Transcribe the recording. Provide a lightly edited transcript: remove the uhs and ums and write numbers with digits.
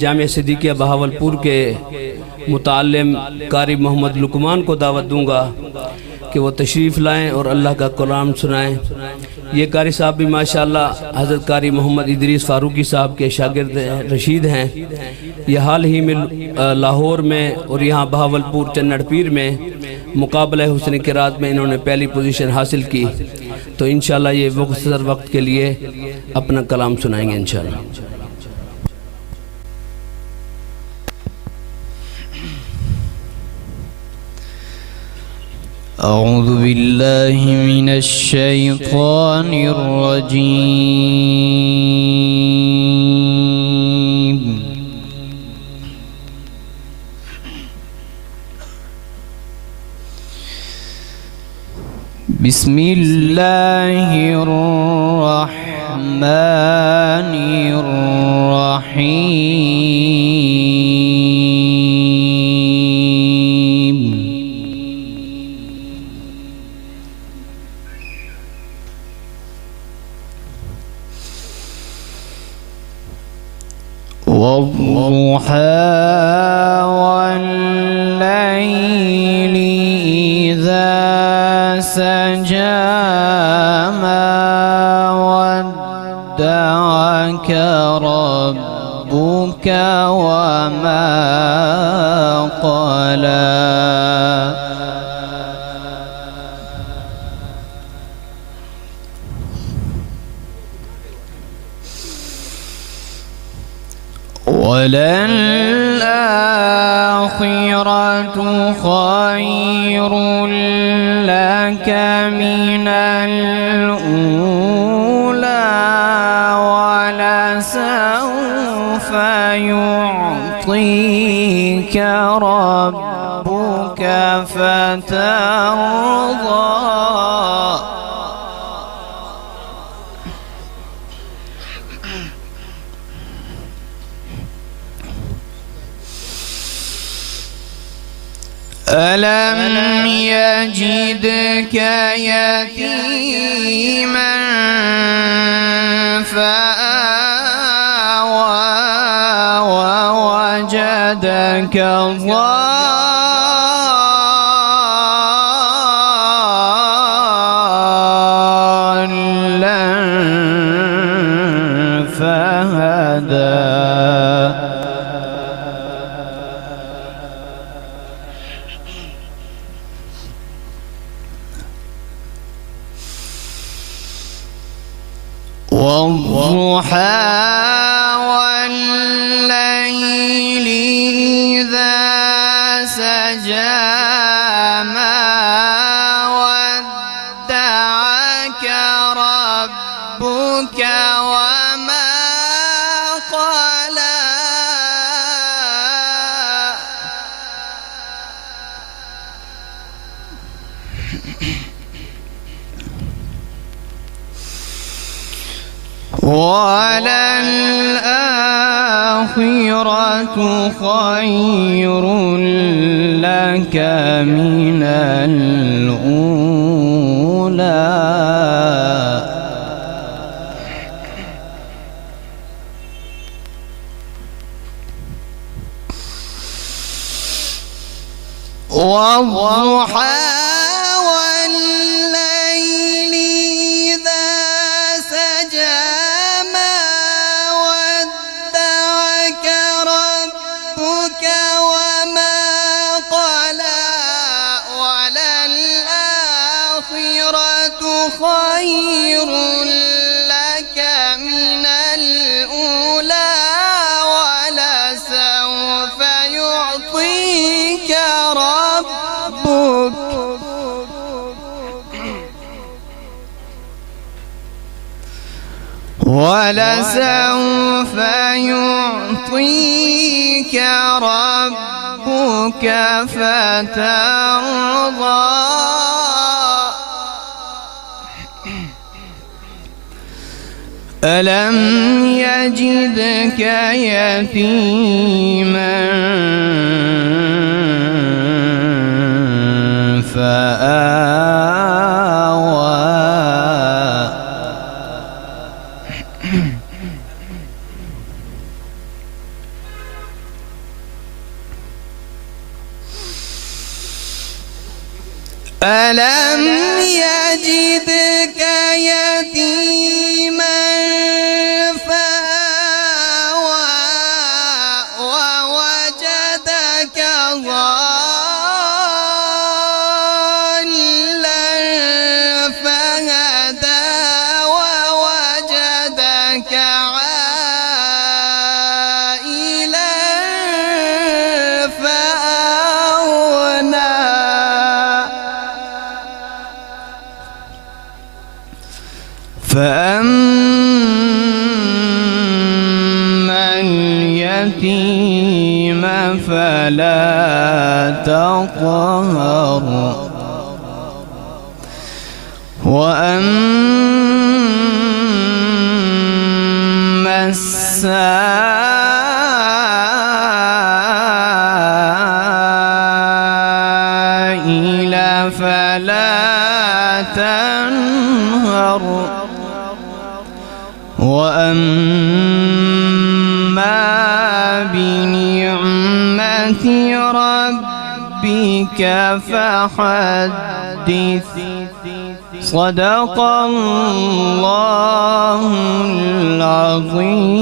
जामिया सिद्दीकिया बहावलपुर के मुताल्लिम कारी मोहम्मद लुकमान को दावत दूंगा कि वो तशरीफ़ लाएं और अल्लाह का कलाम सुनाएं। ये कारी साहब भी माशाअल्लाह हज़रत कारी मोहम्मद इदरीस फ़ारूकी साहब के शागिर्द रशीद हैं। ये हाल ही में लाहौर में और यहाँ बहावलपुर चन्नड़पीर में मुकाबला हुस्न क़िरात में इन्होंने पहली पोजीशन हासिल की। तो इंशाअल्लाह ये मुख्तसर वक्त के लिए अपना कलाम सुनाएंगे इंशाअल्लाह। अऊज़ु बिल्लाहि मिनश शैतानिर रजीम। बिस्मिल्लाहिर रहमानिर रहीम। والضحى والليل إذا سجى ما ودعك ربك وما قلى وللآخرة خير لك من الأولى ولسوف يعطيك ربك فترضى ألم يجدك يتيما فآوى ووجدك ضالا فهدى والضحى والليل إذا سجى ما ودعك ربك وما قلى وللآخرة خير لك من الأولى والضحى والليل إذا سجى ما ودعك ربك وما قلى وللآخرة خير لك من الأولى ولسوف يعطيك ربك ولسوف يعطيك ربك فترضى ألم يجدك يتيما فآوى ألم يجدك يتيما فآوى ووجدك ضالا فهدى ووجدك عائلا فأغنى فأما اليتيم فلا تقهر وأما السائل فلا تنهر وأما بنعمة ربك فحدث صدق الله العظيم.